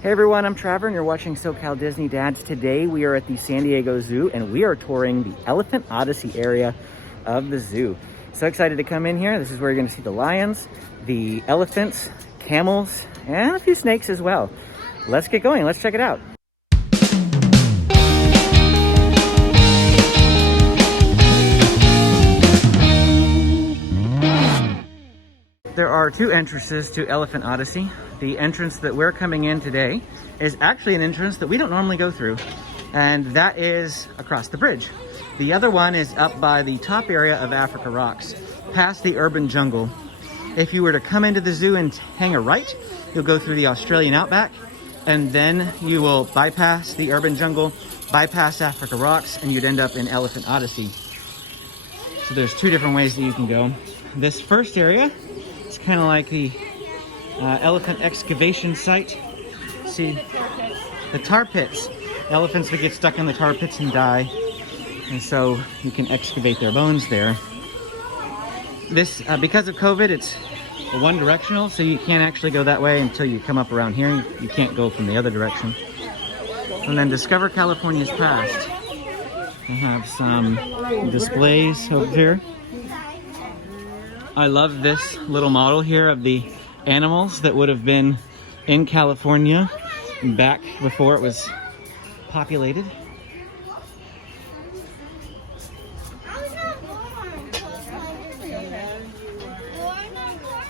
Hey everyone, I'm Trevor and you're watching SoCal Disney Dads. Today we are at the San Diego Zoo and we are touring the Elephant Odyssey area of the zoo. So excited to come in here. This is where you're going to see the lions, the elephants, camels, and a few snakes as well. Let's get going. Let's check it out. There are two entrances to Elephant Odyssey. The entrance that we're coming in today is actually an entrance that we don't normally go through, and that is across the bridge. The other one is up by the top area of Africa Rocks, past the urban jungle. If you were to come into the zoo and hang a right, you'll go through the Australian outback, and then you will bypass the urban jungle, bypass Africa Rocks, and you'd end up in Elephant Odyssey. So there's two different ways that you can go. This first area, it's kind of like the elephant excavation site. See, the tar pits. Elephants that get stuck in the tar pits and die. And so you can excavate their bones there. This, because of COVID, it's one directional, so you can't actually go that way until you come up around here. You can't go from the other direction. And then Discover California's Past. They have some displays over here. I love this little model here of the animals that would have been in California back before it was populated.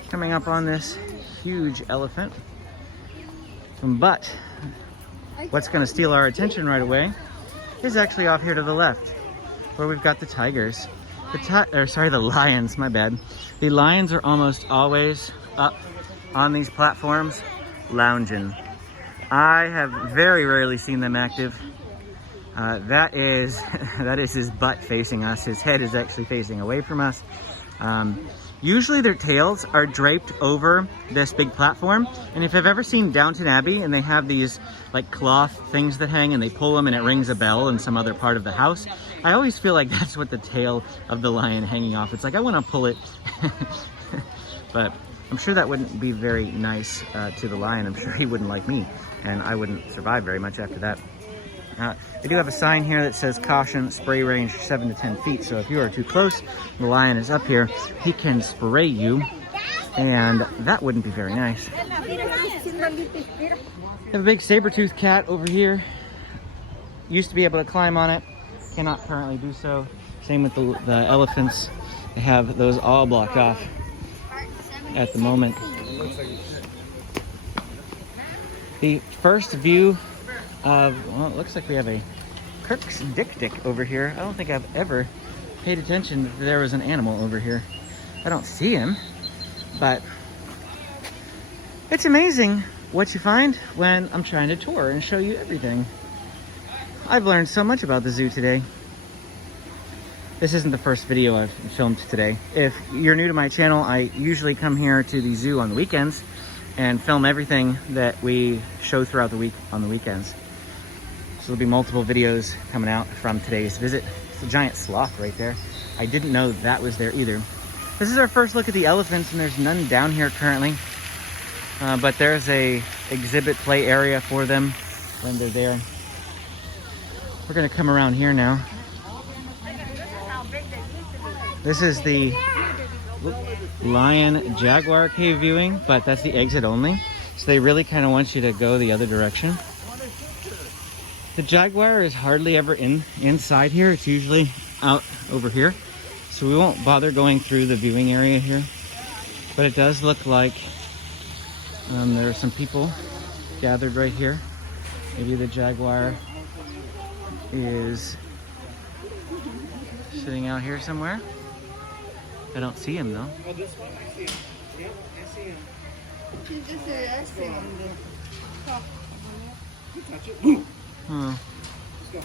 Coming up on this huge elephant. But what's going to steal our attention right away is actually off here to the left, where we've got the tigers. The lions, my bad. The lions are almost always up on these platforms lounging. I have very rarely seen them active. That is his butt facing us. His head is actually facing away from us. Usually their tails are draped over this big platform. And if I've ever seen Downton Abbey and they have these like cloth things that hang and they pull them and it rings a bell in some other part of the house, I always feel like that's what the tail of the lion hanging off. It's like, I want to pull it. But I'm sure that wouldn't be very nice to the lion. I'm sure he wouldn't like me, and I wouldn't survive very much after that. They do have a sign here that says caution, spray range 7 to 10 feet. So if you are too close, the lion is up here, he can spray you, and that wouldn't be very nice. They have a big saber-toothed cat over here. Used to be able to climb on it, cannot currently do so. Same with the elephants. They have those all blocked off at the moment. The first view of, well, it looks like we have a Kirk's Dick over here. I don't think I've ever paid attention that there was an animal over here. I don't see him, but it's amazing what you find when I'm trying to tour and show you everything. I've learned so much about the zoo today. This isn't the first video I've filmed today. If you're new to my channel, I usually come here to the zoo on the weekends and film everything that we show throughout the week on the weekends. So there'll be multiple videos coming out from today's visit. It's a giant sloth right there. I didn't know that was there either. This is our first look at the elephants, and there's none down here currently. But there's a exhibit play area for them when they're there. We're gonna come around here now. This is the lion jaguar cave viewing, but that's the exit only. So they really kind of want you to go the other direction. The jaguar is hardly ever inside here. It's usually out over here. So we won't bother going through the viewing area here. But it does look like there are some people gathered right here. Maybe the jaguar is sitting out here somewhere. I don't see him though. Oh, this one, I see him. Yep, I see him. I see him. You touch it. Huh. Let's go.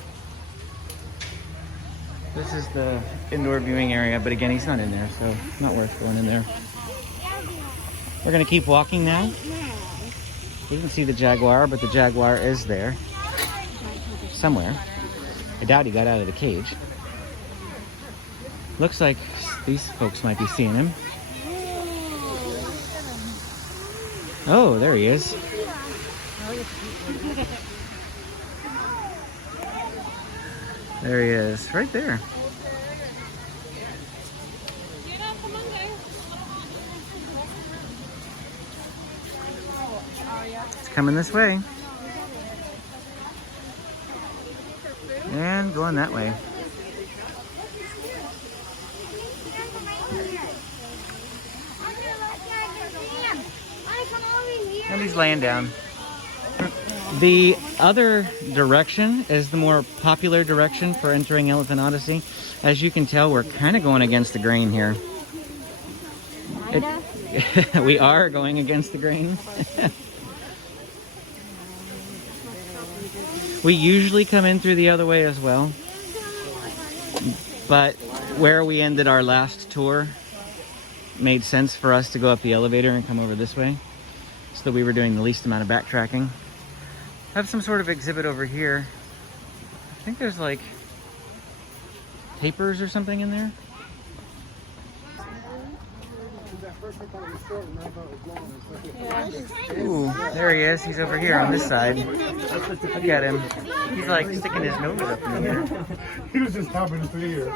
This is the indoor viewing area, but again, he's not in there, so not worth going in there. We're gonna keep walking now. You can see the jaguar, but the jaguar is there somewhere. I doubt he got out of the cage. Looks like these folks might be seeing him. Oh, there he is. There he is, right there. It's coming this way. And going that way. And he's laying down. The other direction is the more popular direction for entering Elephant Odyssey. As you can tell, we're kind of going against the grain here. We are going against the grain. We usually come in through the other way as well. But where we ended our last tour made sense for us to go up the elevator and come over this way, so that we were doing the least amount of backtracking. I have some sort of exhibit over here. I think there's like tapirs or something in there. Ooh, there he is. He's over here on this side. Look at him. He's like sticking his nose up in here. He was just tapping his ear.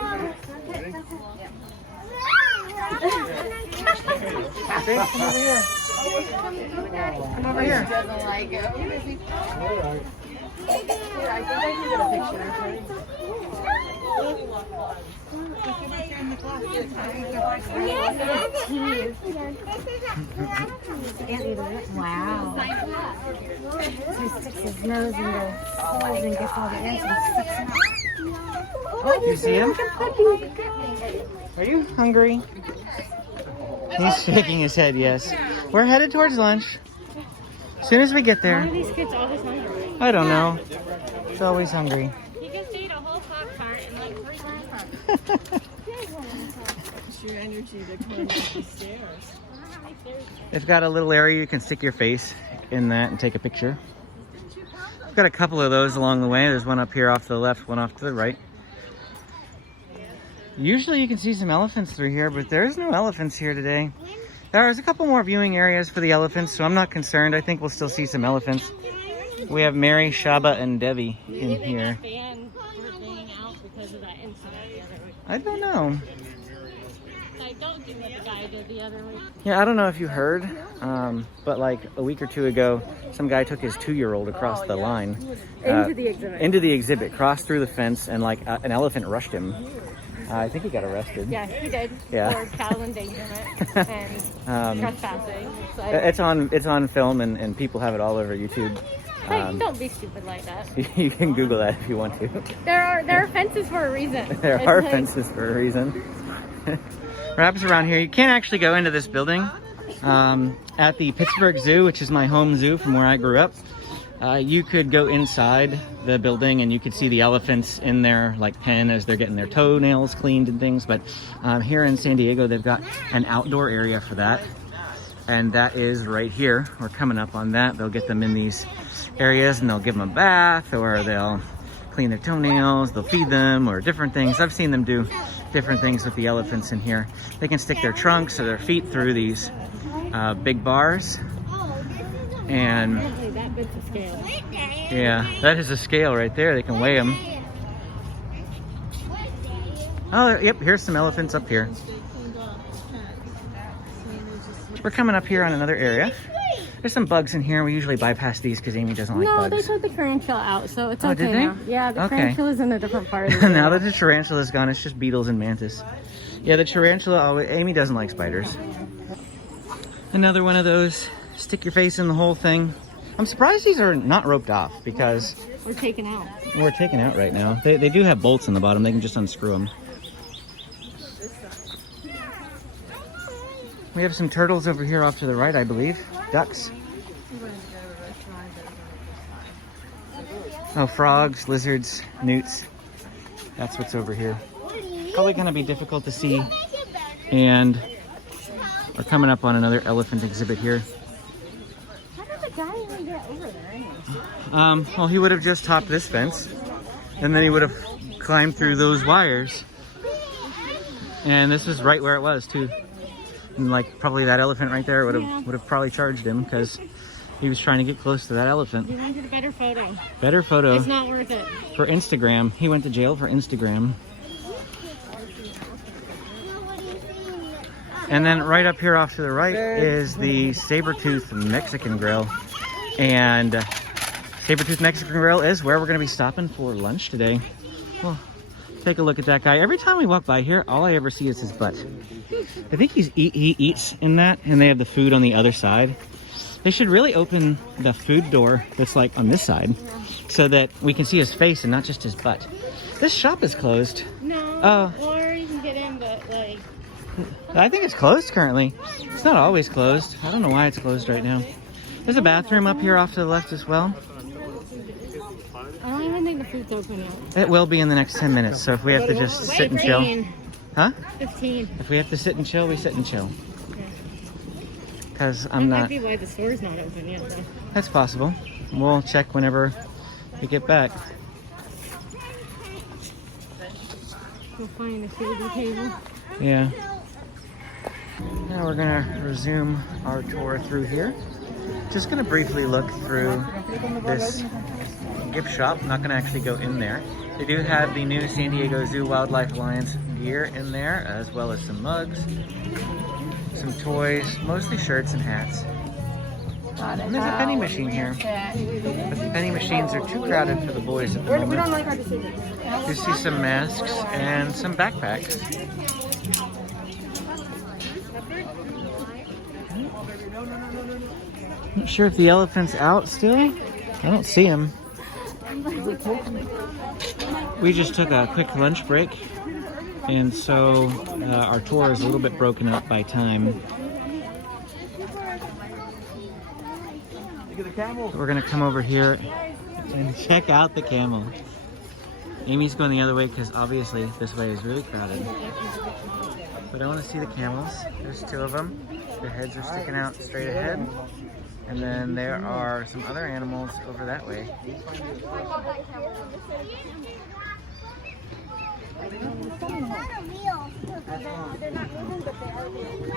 Come over here. Come over here. Doesn't like it. All right. Here, I think I can get a picture. Wow. So he sticks his nose in the holes and gets all the ants and sticks them out. You see him? Are you hungry? He's shaking his head, yes. We're headed towards lunch. As soon as we get Why there. are these kids always hungry? I don't know. It's always hungry. You just ate a whole pop tart in like 3 times. It's your energy to climb up the stairs. They've got a little area you can stick your face in that and take a picture. We've got a couple of those along the way. There's one up here off to the left, one off to the right. Usually you can see some elephants through here, but there's no elephants here today. There's a couple more viewing areas for the elephants, so I'm not concerned. I think we'll still see some elephants. We have Mary, Shaba, and Devi in here. I don't know. Yeah, I don't know if you heard, but like a week or two ago, some guy took his 2-year-old across the line. Into the exhibit. Into the exhibit, crossed through the fence, and like an elephant rushed him. I think he got arrested. Yeah, he did. Yeah. For cattle endangerment and trespassing. So It's on film, and people have it all over YouTube. don't be stupid like that. You can Google that if you want to. There are fences for a reason. There are fences for a reason. Wraps around here. You can't actually go into this building. At the Pittsburgh Zoo, which is my home zoo from where I grew up, you could go inside the building and you could see the elephants in their like pen as they're getting their toenails cleaned and things. But here in San Diego, they've got an outdoor area for that. And that is right here. We're coming up on that. They'll get them in these areas and they'll give them a bath, or they'll clean their toenails, they'll feed them, or different things. I've seen them do different things with the elephants in here. They can stick their trunks or their feet through these big bars. And That bit's a scale. yeah, that is a scale right there. They can weigh them. Oh, yep, here's some elephants up here. We're coming up here on another area. There's some bugs in here. We usually bypass these because Amy doesn't like No, bugs. they took the tarantula out, so it's Oh, okay did they? now. Yeah, the Okay. tarantula's in a different part of the Now that the tarantula's gone, it's just beetles and mantis. Yeah, the tarantula, Amy doesn't like spiders. Another one of those, stick your face in the whole thing. I'm surprised these are not roped off because We're taken out. we're taken out right now. They do have bolts in the bottom. They can just unscrew them. We have some turtles over here off to the right, I believe. Ducks. Oh, frogs, lizards, newts. That's what's over here. Probably going to be difficult to see. And we're coming up on another elephant exhibit here. How did the guy even get over there anyway? Well, he would have just topped this fence, and then he would have climbed through those wires. And this is right where it was too. And like probably that elephant right there would have probably charged him because He was trying to get close to that elephant. He wanted a better photo. Better photo. It's not worth it. For Instagram. He went to jail for Instagram. And then right up here off to the right is the saber-tooth Mexican Grill. And saber-tooth Mexican Grill is where we're going to be stopping for lunch today. Well, take a look at that guy. Every time we walk by here, all I ever see is his butt. I think he eats in that, and they have the food on the other side. They should really open the food door that's like on this side so that we can see his face and not just his butt. This shop is closed. No, or you can get in, but like... I think it's closed currently. It's not always closed. I don't know why it's closed right now. There's a bathroom up here off to the left as well. I don't even think the food's open yet. It will be in the next 10 minutes, so if we have to just sit and chill. 15. Huh? 15. If we have to sit and chill, we sit and chill. Because That I'm might not... be why the store's not open yet, though. That's possible. We'll check whenever we get back. We'll find a shady table. Yeah. Now we're gonna resume our tour through here. Just gonna briefly look through this gift shop. I'm not gonna actually go in there. They do have the new San Diego Zoo Wildlife Alliance gear in there, as well as some mugs, some toys, mostly shirts and hats. And there's a penny machine here. But the penny machines are too crowded for the boys at the moment. We don't like our decisions. You see some masks and some backpacks. Not sure if the elephant's out still. I don't see him. We just took a quick lunch break, and so our tour is a little bit broken up by time. We're gonna come over here and check out the camel. Amy's going the other way because obviously this way is really crowded. But I want to see the camels. There's two of them. Their heads are sticking out straight ahead. And then there are some other animals over that way.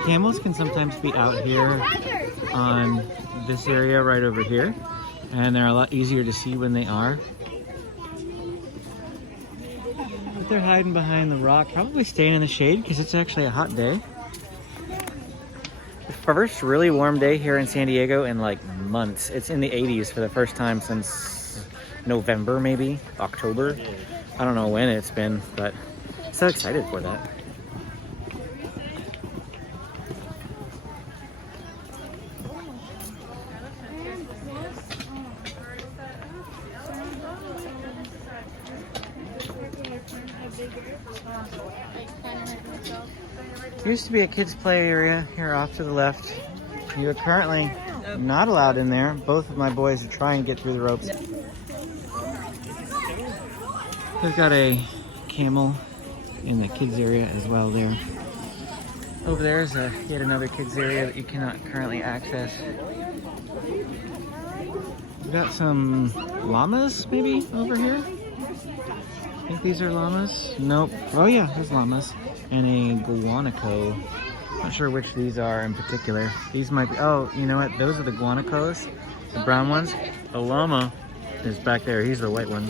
Camels can sometimes be out here on this area right over here, and they're a lot easier to see when they are. But they're hiding behind the rock, probably staying in the shade because it's actually a hot day. The first really warm day here in San Diego in like months. It's in the 80s for the first time since November, maybe October. I don't know when it's been, but I'm so excited for that. There used to be a kids' play area here off to the left. You are currently not allowed in there. Both of my boys are trying to get through the ropes. They've got a camel in the kids' area as well there. Over there is yet another kids' area that you cannot currently access. We've got some llamas maybe over here. I think these are llamas. Nope. Oh yeah, there's llamas. And a guanaco. Not sure which these are in particular. These might be, oh, you know what? Those are the guanacos, the brown ones. The llama is back there. He's the white one.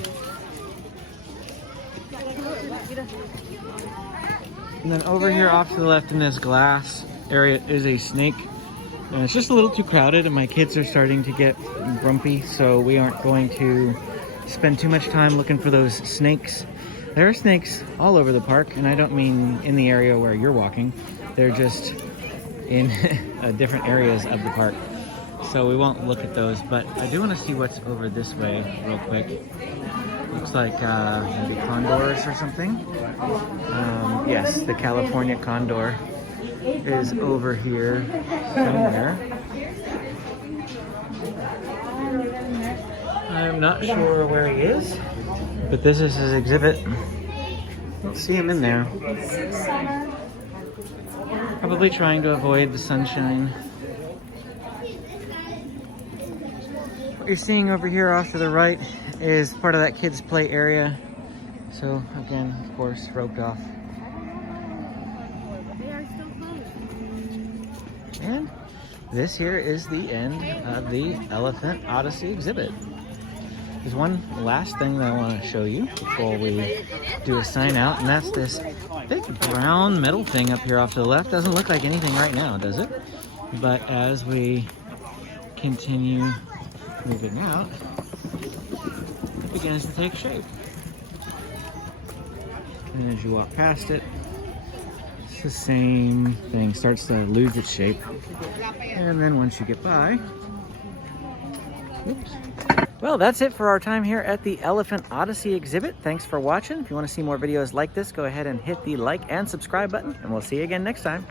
And then over here off to the left in this glass area is a snake. And it's just a little too crowded and my kids are starting to get grumpy, so we aren't going to spend too much time looking for those snakes. There are snakes all over the park, and I don't mean in the area where you're walking. They're just in different areas of the park. So we won't look at those, but I do want to see what's over this way real quick. Looks like maybe condors or something. Yes, the California condor is over here somewhere. I'm not sure where he is, but this is his exhibit. Don't see him in there. Probably trying to avoid the sunshine. What you're seeing over here off to the right is part of that kids' play area. So again, of course, roped off. And this here is the end of the Elephant Odyssey exhibit. There's one last thing that I want to show you before we do a sign out, and that's this big brown metal thing up here off to the left. Doesn't look like anything right now, does it? But as we continue moving out, it begins to take shape. And as you walk past it, it's the same thing, starts to lose its shape. And then once you get by, oops. Well, that's it for our time here at the Elephant Odyssey exhibit. Thanks for watching. If you want to see more videos like this, go ahead and hit the like and subscribe button, and we'll see you again next time.